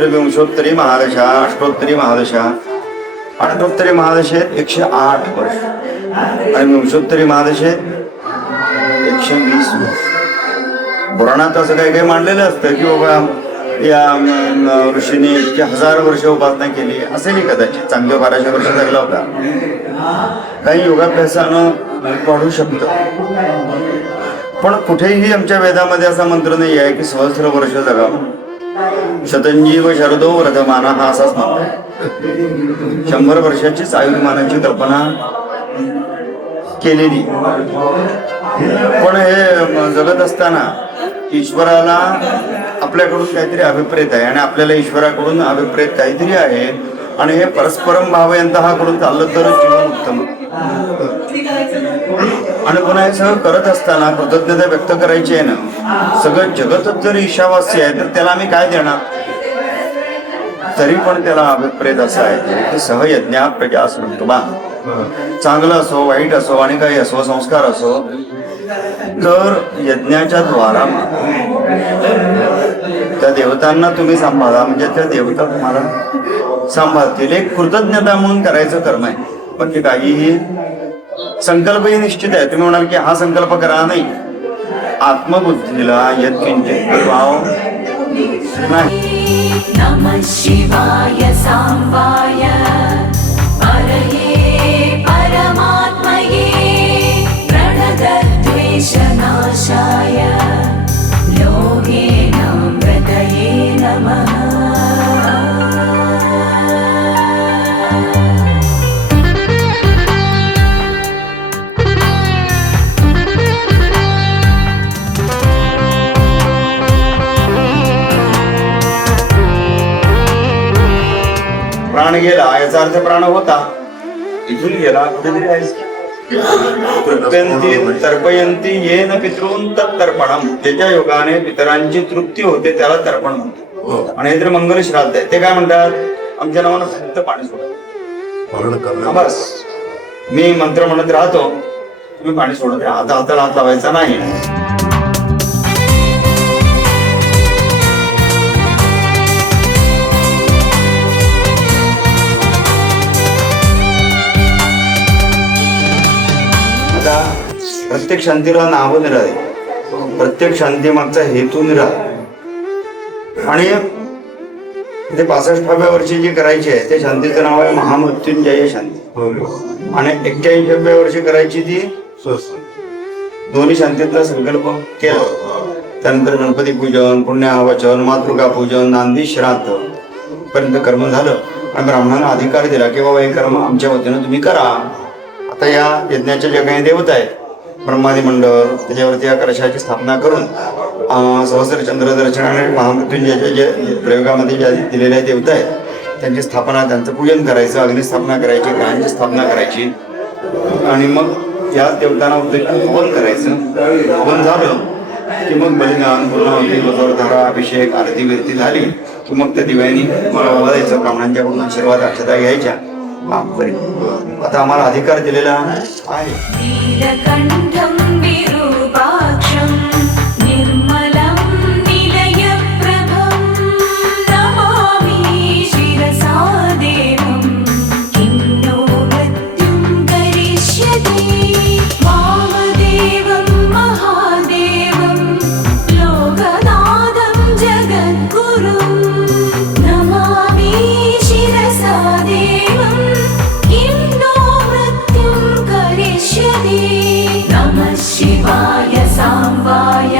त्रिविंशोत्तरी महादशा, अष्टोत्तरी महादशा, अष्टोत्तरी महादशेत 108 वर्ष आणि विंशोत्तरी महादशेत 120 वर्ष. पुराणात असं काही काही मांडलेलं असतं की बाबा या ऋषीने इतकी 1000 वर्ष उपासना केली असेल कदाचित, चांगल्या 1200 वर्ष जगला होता. काही योगाभ्यासानं वाढू शकतं, पण कुठेही आमच्या वेदामध्ये असा मंत्र नाही आहे की सहस्र वर्ष जगावं. शतंजीव शरदो व्रतमाना हा असाच मंत्र आहे. 100 वर्षाचीच आयुर्मानाची कल्पना केलेली. पण हे जगत असताना ईश्वराला आपल्याकडून काहीतरी अभिप्रेत आहे आणि आपल्याला ईश्वराकडून अभिप्रेत काहीतरी आहे, आणि हे परस्परम भावयंतः कडून चाललं तरच जीवन उत्तम. आणि पुन्हा हे सगळं करत असताना कृतज्ञता व्यक्त करायची आहे ना. सगळं जगतच जर ईशावास्य आहे तर त्याला आम्ही काय देणार. तरी पण त्याला अभिप्रेत असं आहे की सहयज्ञा प्रजा असं बा. चांगलं असो, वाईट असो, आणि काही असो, संस्कार असो, तर यज्ञाच्या द्वारा त्या देवतांना तुम्ही सांभाळा, म्हणजे त्या देवता तुम्हाला सांभाळतील. एक कृतज्ञता म्हणून करायचं कर्म आहे. पण ते काहीही संकल्पही निश्चित आहे. तुम्ही म्हणाल की हा संकल्प करा, नाही. आत्मबुद्धीला यत्किंचित भाव नाही. नमः शिवाय सांबाय परये परमात्मये प्रणतद्वेषनाशाय योगेनामृतये नमः. प्राण गेला याचा अर्थ प्राण होता, इथून गेला कुठेतरी आहे. तृप्यंती तर्पयंती येन पितॄन् तत्तर्पणम. ज्याच्या योगाने पितरांची तृप्ती होते त्याला तर्पण म्हणतात. आणि हे तर मंगल श्राद्ध आहे. ते काय म्हणतात, आमच्या नावानं फक्त पाणी सोडा. बस मी मंत्र म्हणत राहतो, तुम्ही पाणी सोडत राहा. आता हाताला हात लावायचा नाही. प्रत्येक शांतीला नाव निराळे, प्रत्येक शांती मागचा हेतू निराळा. आणि ते 65व्या वर्षी जी करायची आहे त्या शांतीचं नाव आहे महामृत्युंजय शांती. आणि 81व्या वर्षी करायची ती दोन्ही शांतीतला संकल्प केला. त्यानंतर गणपती पूजन, पुण्याहवचन, मातृका पूजन, नांदी श्राद्ध पर्यंत कर्म झालं. आणि ब्राह्मणांना अधिकार दिला की बाबा हे कर्म आमच्या वतीनं तुम्ही करा. आता या यज्ञाच्या ज्या काही देवता आहेत, ब्रह्मादी मंडळ, त्याच्यावरती या कलशाची स्थापना करून सहस्रचंद्र दर्शन आणि महामृत्युंजयाच्या जे प्रयोगामध्ये ज्या दिलेल्या देवता आहेत त्यांची स्थापना, त्यांचं पूजन करायचं, अग्निस्थापना करायची, ग्रहांची स्थापना करायची. आणि मग या देवतांना उद्देशून हवन करायचं. हवन झालं की मग बलिदान, पूर्णाहुती, वजोरधारा, अभिषेक, आरती विरती झाली की मग त्या दिव्यांनी वाजायचं. ब्राह्मणांच्याकडून आशीर्वाद अक्षता घ्यायच्या. आता आम्हाला अधिकार दिलेला आहे. नीलकंठं विरूपाक्षं निर्मलं निलयप्रभं नमामि शिरसा देवं किं नो मृत्युं करिष्यति वामदेवं महादेवं लोकनाथं जगद्गुरुं नमामि शिरसा देवं किं नो मृत्युं करिष्यति. नमः शिवाय सांबाय